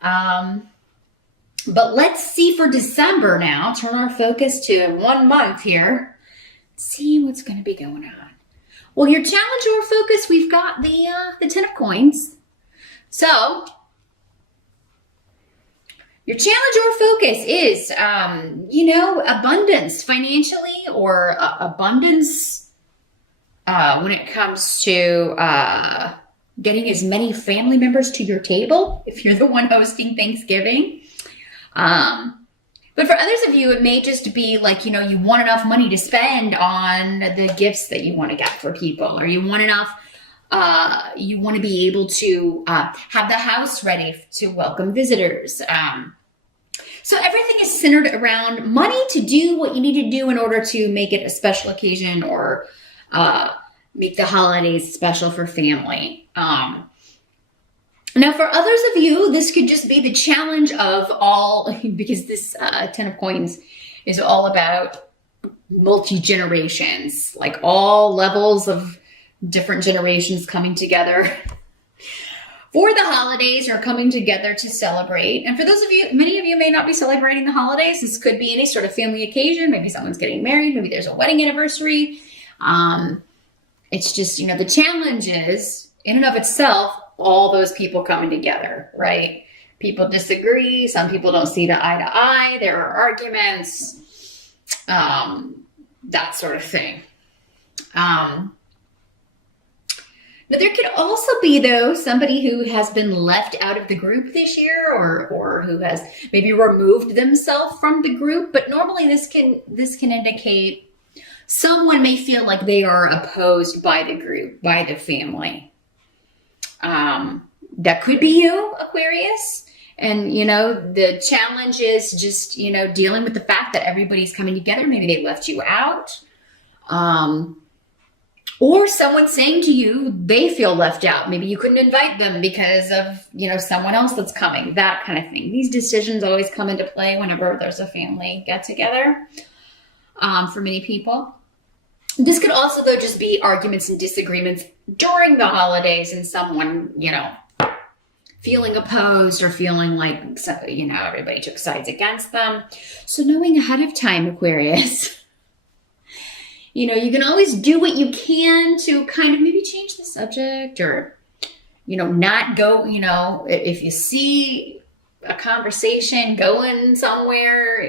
But let's see for December now. Turn our focus to 1 month here. See what's going to be going on. Well, your challenge or focus, we've got the 10 of coins. So your challenge or focus is, abundance financially, or abundance when it comes to getting as many family members to your table if you're the one hosting Thanksgiving. But for others of you, it may just be like, you want enough money to spend on the gifts that you want to get for people, or you want enough, you want to be able to have the house ready to welcome visitors. So everything is centered around money to do what you need to do in order to make it a special occasion, or make the holidays special for family. Now, for others of you, this could just be the challenge of all, because this 10 of coins is all about multi-generations, like all levels of different generations coming together for the holidays, or coming together to celebrate. And for those of you, many of you may not be celebrating the holidays. This could be any sort of family occasion. Maybe someone's getting married. Maybe there's a wedding anniversary. It's just, the challenge is, in and of itself, all those people coming together, right? People disagree. Some people don't see eye to eye. There are arguments, that sort of thing. Now, there could also be, though, somebody who has been left out of the group this year, or who has maybe removed themselves from the group. But normally this can indicate someone may feel like they are opposed by the group, by the family. That could be you, Aquarius. And, the challenge is just, dealing with the fact that everybody's coming together. Maybe they left you out. Or someone saying to you, they feel left out. Maybe you couldn't invite them because of, someone else that's coming, that kind of thing. These decisions always come into play whenever there's a family get together, for many people. This could also, though, just be arguments and disagreements during the holidays, and someone, feeling opposed, or feeling like, everybody took sides against them. So knowing ahead of time, Aquarius, you can always do what you can to kind of maybe change the subject, or, not go, if you see a conversation going somewhere,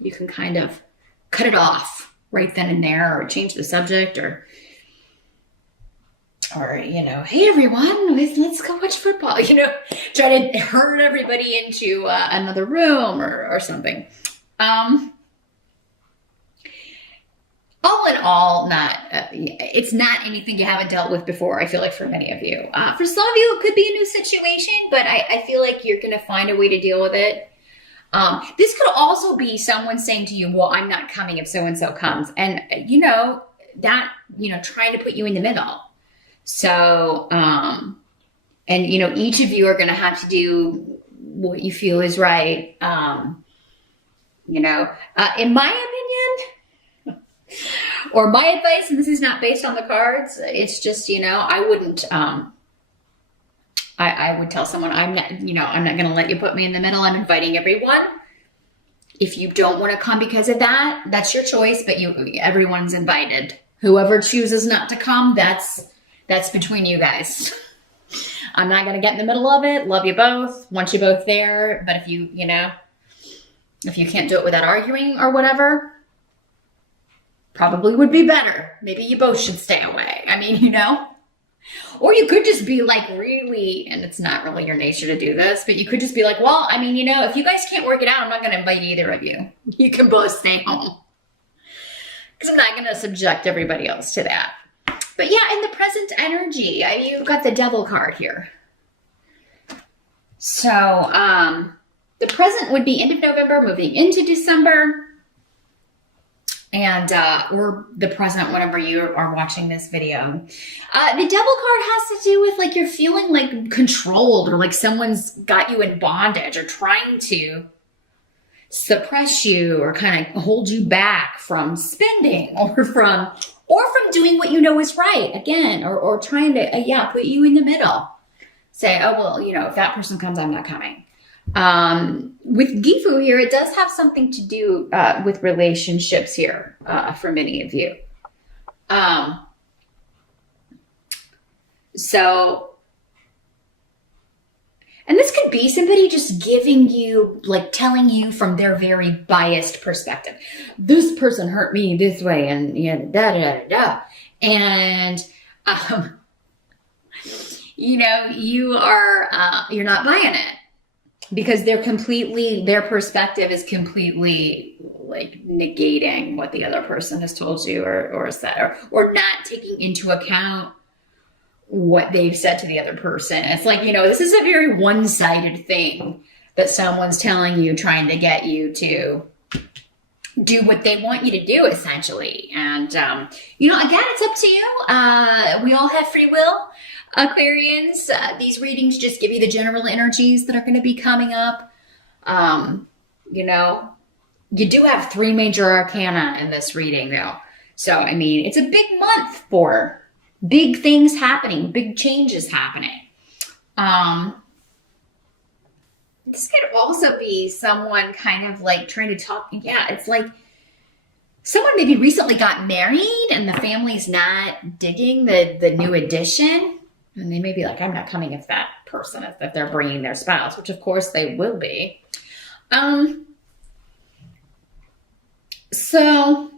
you can kind of cut it off right then and there, or change the subject, or hey everyone, let's go watch football, try to herd everybody into another room, or something. All in all, it's not anything you haven't dealt with before, I feel like, for many of you. For some of you, it could be a new situation, but I feel like you're going to find a way to deal with it. This could also be someone saying to you, well, I'm not coming if so-and-so comes. And, trying to put you in the middle. So, each of you are going to have to do what you feel is right. In my opinion, or my advice, and this is not based on the cards, it's just, I wouldn't, I would tell someone, I'm not going to let you put me in the middle. I'm inviting everyone. If you don't want to come because of that, that's your choice, but everyone's invited. Whoever chooses not to come, that's between you guys. I'm not going to get in the middle of it. Love you both. Want you both there. But if you can't do it without arguing or whatever, probably would be better. Maybe you both should stay away. Or you could just be like, really, and it's not really your nature to do this, but you could just be like, well, if you guys can't work it out, I'm not going to invite either of you. You can both stay home. Because I'm not going to subject everybody else to that. But yeah, in the present energy, you've got the Devil card here. So, the present would be end of November, moving into December. And, or the present whenever you are watching this video. The Devil card has to do with like you're feeling like controlled, or like someone's got you in bondage, or trying to suppress you, or kind of hold you back from spending, or from doing what you know is right, again, or trying to, put you in the middle. say, oh, well, you know, if that person comes, I'm not coming. With Gifu here, it does have something to do with relationships here for many of you. And this could be somebody just giving you, like telling you from their very biased perspective. This person hurt me this way and you know, da da da da. And, you know, you're not buying it because their perspective is completely like negating what the other person has told you or said, or not taking into account what they've said to the other person. It's like, you know, this is a very one-sided thing that someone's telling you, trying to get you to do what they want you to do, essentially. And, you know, again, it's up to you. We all have free will, Aquarians. These readings just give you the general energies that are going to be coming up. You know, you do have 3 major arcana in this reading, though. So, I mean, it's a big month for big things happening, big changes happening. This could also be someone kind of like trying to talk. Yeah, it's like someone maybe recently got married and the family's not digging the new addition. And they may be like, I'm not coming if that person, if they're bringing their spouse, which of course they will be. So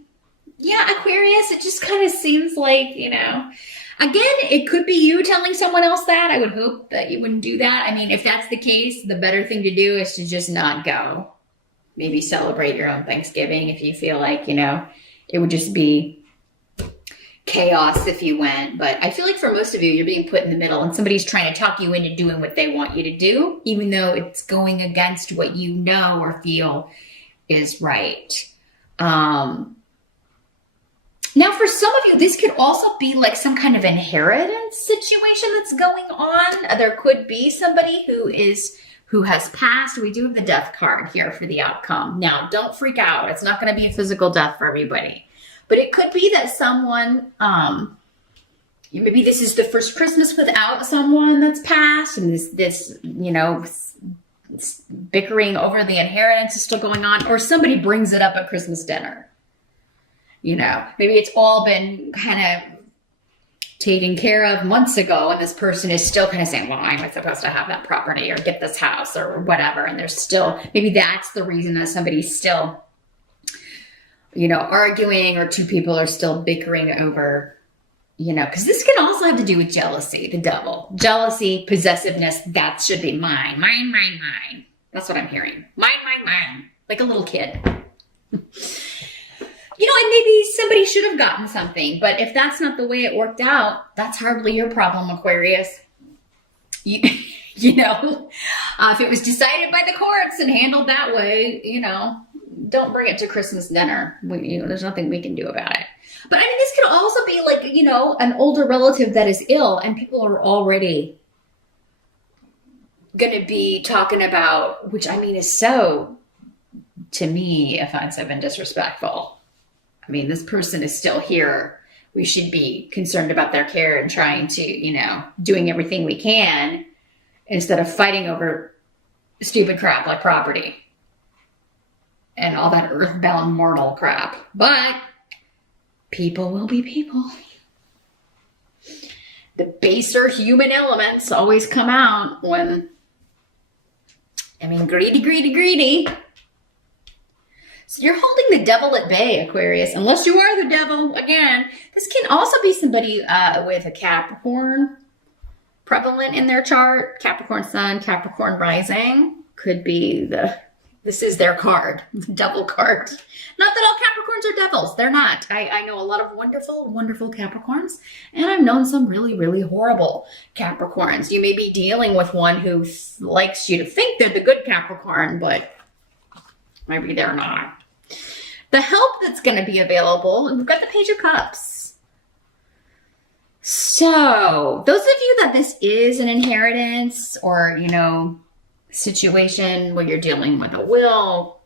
yeah, Aquarius, it just kind of seems like, you know, again, it could be you telling someone else that. I would hope that you wouldn't do that. I mean, if that's the case, the better thing to do is to just not go. Maybe celebrate your own Thanksgiving if you feel like, you know, it would just be chaos if you went. But I feel like for most of you, you're being put in the middle and somebody's trying to talk you into doing what they want you to do, even though it's going against what you know or feel is right. Now, for some of you, this could also be like some kind of inheritance situation that's going on. There could be somebody who has passed. We do have the death card here for the outcome. Now, don't freak out. It's not going to be a physical death for everybody. But it could be that someone, maybe this is the first Christmas without someone that's passed, and this, you know, bickering over the inheritance is still going on, or somebody brings it up at Christmas dinner. You know, maybe it's all been kind of taken care of months ago, and this person is still kind of saying, well, I'm supposed to have that property or get this house or whatever. And there's still, maybe that's the reason that somebody's still, you know, arguing, or 2 people are still bickering over, you know, because this can also have to do with jealousy, the devil. Jealousy, possessiveness, that should be mine. Mine, mine, mine. That's what I'm hearing. Mine, mine, mine. Like a little kid. You know, and maybe somebody should have gotten something, but if that's not the way it worked out, that's hardly your problem, Aquarius. You know, if it was decided by the courts and handled that way, you know, don't bring it to Christmas dinner. You know, there's nothing we can do about it. But I mean, this could also be like, you know, an older relative that is ill and people are already going to be talking about, which I mean is so, to me, offensive and disrespectful. I mean, this person is still here. We should be concerned about their care and trying to, you know, doing everything we can instead of fighting over stupid crap like property and all that earthbound mortal crap. But people will be people. The baser human elements always come out when, I mean, greedy, greedy, greedy. So you're holding the devil at bay, Aquarius, unless you are the devil. Again, this can also be somebody with a Capricorn prevalent in their chart. Capricorn sun, Capricorn rising. Could be this is their card, the devil card. Not that all Capricorns are devils. They're not. I know a lot of wonderful, wonderful Capricorns, and I've known some really, really horrible Capricorns. You may be dealing with one who likes you to think they're the good Capricorn, but maybe they're not. The help that's going to be available, we've got the Page of Cups. So those of you that this is an inheritance or, you know, situation where you're dealing with a will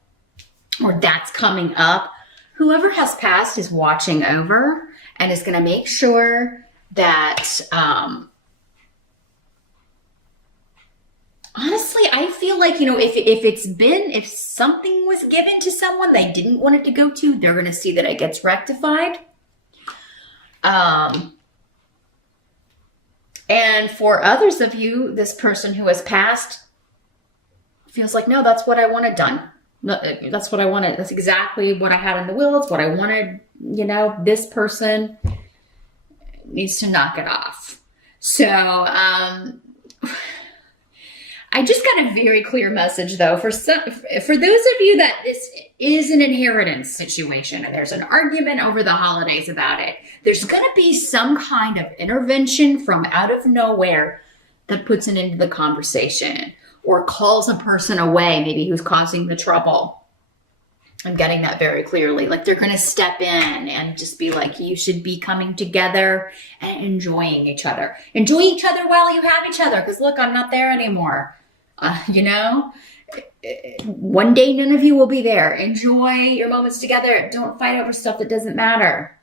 or that's coming up, whoever has passed is watching over and is going to make sure that Honestly, I feel like, if something was given to someone they didn't want it to go to, they're going to see that it gets rectified. And for others of you, this person who has passed feels like, no, that's what I wanted done. No, that's what I wanted. That's exactly what I had in the will. It's what I wanted. This person needs to knock it off. So, I just got a very clear message, though, for those of you that this is an inheritance situation and there's an argument over the holidays about it, there's going to be some kind of intervention from out of nowhere that puts an end to the conversation or calls a person away, maybe who's causing the trouble. I'm getting that very clearly. Like they're going to step in and just be like, you should be coming together and enjoying each other. Enjoy each other while you have each other. Because look, I'm not there anymore. One day none of you will be there. Enjoy your moments together. Don't fight over stuff that doesn't matter.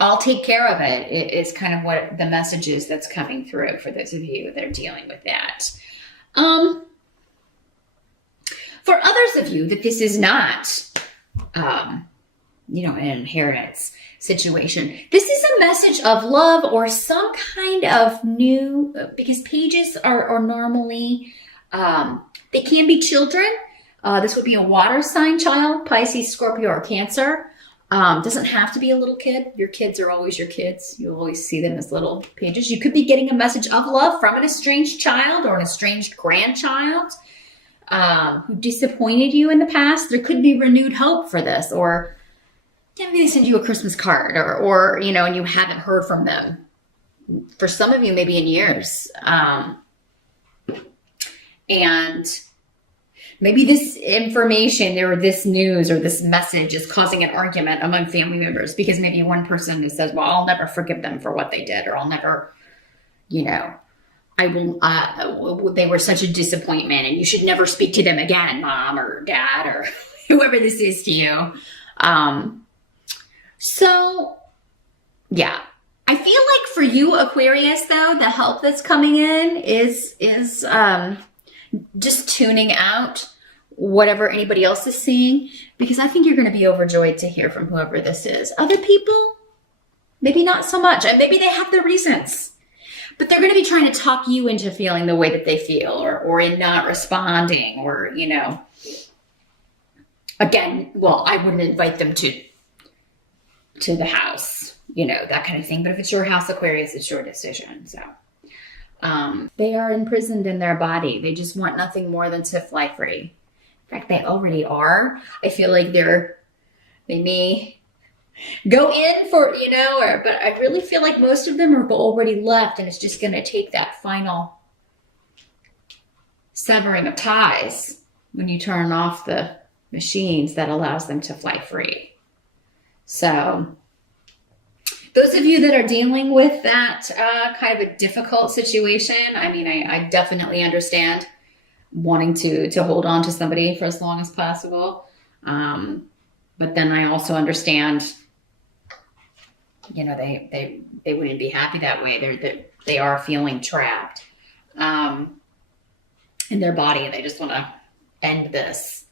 I'll take care of it. It is kind of what the message is that's coming through for those of you that are dealing with that. For others of you that this is not, an inheritance situation, this is a message of love or some kind of new, because pages are normally, they can be children. This would be a water sign child, Pisces, Scorpio, or Cancer. Doesn't have to be a little kid. Your kids are always your kids. You'll always see them as little pages. You could be getting a message of love from an estranged child or an estranged grandchild who disappointed you in the past. There could be renewed hope for this, or maybe they send you a Christmas card or and you haven't heard from them. For some of you, maybe in years. And maybe this information or this news or this message is causing an argument among family members because maybe one person says, well, I'll never forgive them for what they did, or I'll never, I will, they were such a disappointment and you should never speak to them again, mom or dad or whoever this is to you. So yeah, I feel like for you, Aquarius, though, the help that's coming in is just tuning out whatever anybody else is seeing, because I think you're going to be overjoyed to hear from whoever this is. Other people, maybe not so much, and maybe they have their reasons, but they're going to be trying to talk you into feeling the way that they feel, or in not responding, or, again, well, I wouldn't invite them to the house, that kind of thing. But if it's your house, Aquarius, it's your decision. So they are imprisoned in their body. They just want nothing more than to fly free. In fact, they already are. I feel like they may go in for, but I really feel like most of them are already left, and it's just going to take that final severing of ties when you turn off the machines that allows them to fly free. So those of you that are dealing with that kind of a difficult situation, I mean, I definitely understand wanting to hold on to somebody for as long as possible. But then I also understand, they wouldn't be happy that way. They are feeling trapped in their body, and they just want to end this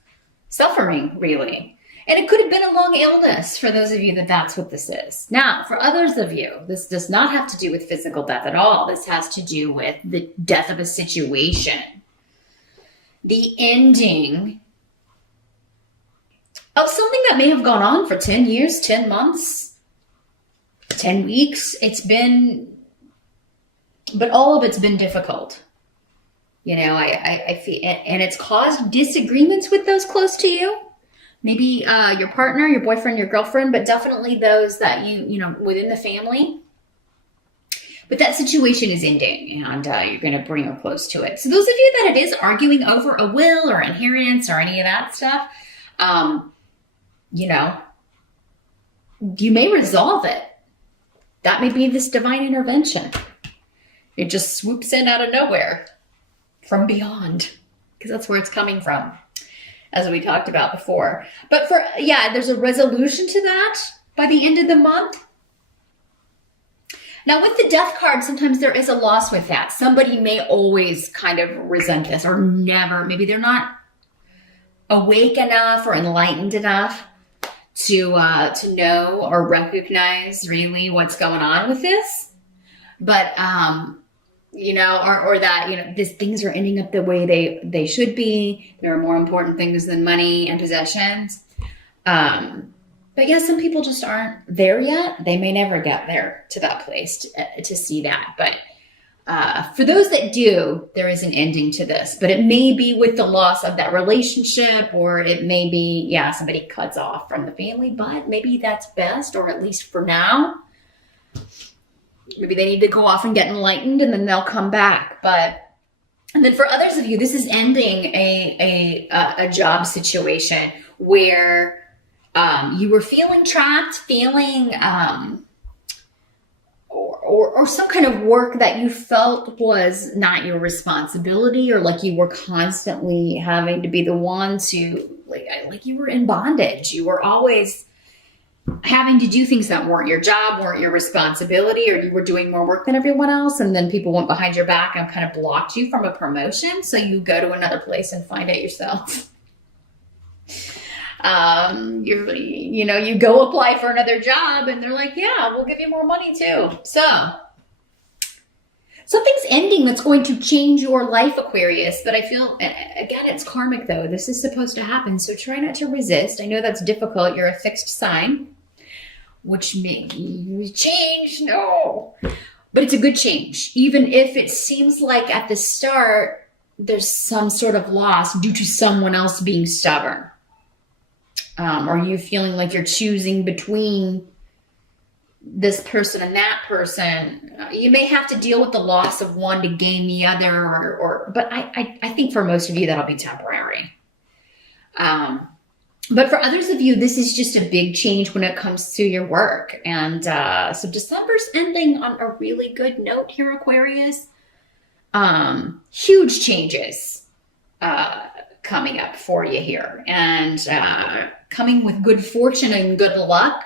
suffering, really. And it could have been a long illness for those of you that's what this is. Now, for others of you, this does not have to do with physical death at all. This has to do with the death of a situation. The ending of something that may have gone on for 10 years, 10 months, 10 weeks. But all of it's been difficult. I feel, and it's caused disagreements with those close to you. Maybe your partner, your boyfriend, your girlfriend, but definitely those that within the family. But that situation is ending, and you're going to bring her close to it. So those of you that it is arguing over a will or inheritance or any of that stuff, you may resolve it. That may be this divine intervention. It just swoops in out of nowhere from beyond, because that's where it's coming from, as we talked about before. But there's a resolution to that by the end of the month. Now, with the death card, sometimes there is a loss with that. Somebody may always kind of resent this or never. Maybe they're not awake enough or enlightened enough to know or recognize really what's going on with this. But, you know, or that, you know, things are ending up the way they should be. There are more important things than money and possessions. But yeah, some people just aren't there yet. They may never get there to that place to see that. But for those that do, there is an ending to this. But it may be with the loss of that relationship, or it may be, yeah, somebody cuts off from the family, but maybe that's best, or at least for now. Maybe they need to go off and get enlightened, and then they'll come back. And then for others of you, this is ending a job situation where you were feeling trapped, feeling, or some kind of work that you felt was not your responsibility, or like you were constantly having to be the one to, like you were in bondage. You were always having to do things that weren't your job, weren't your responsibility, or you were doing more work than everyone else. And then people went behind your back and kind of blocked you from a promotion. So you go to another place and find it yourself. You go apply for another job and they're like, yeah, we'll give you more money too. So something's ending that's going to change your life, Aquarius. But I feel, again, it's karmic though. This is supposed to happen. So try not to resist. I know that's difficult. You're a fixed sign, which means change. No, but it's a good change. Even if it seems like at the start, there's some sort of loss due to someone else being stubborn. Or you feeling like you're choosing between this person and that person. You may have to deal with the loss of one to gain the other, but I think for most of you, that'll be temporary. But for others of you, this is just a big change when it comes to your work. And so December's ending on a really good note here, Aquarius. Huge changes coming up for you here, and coming with good fortune and good luck.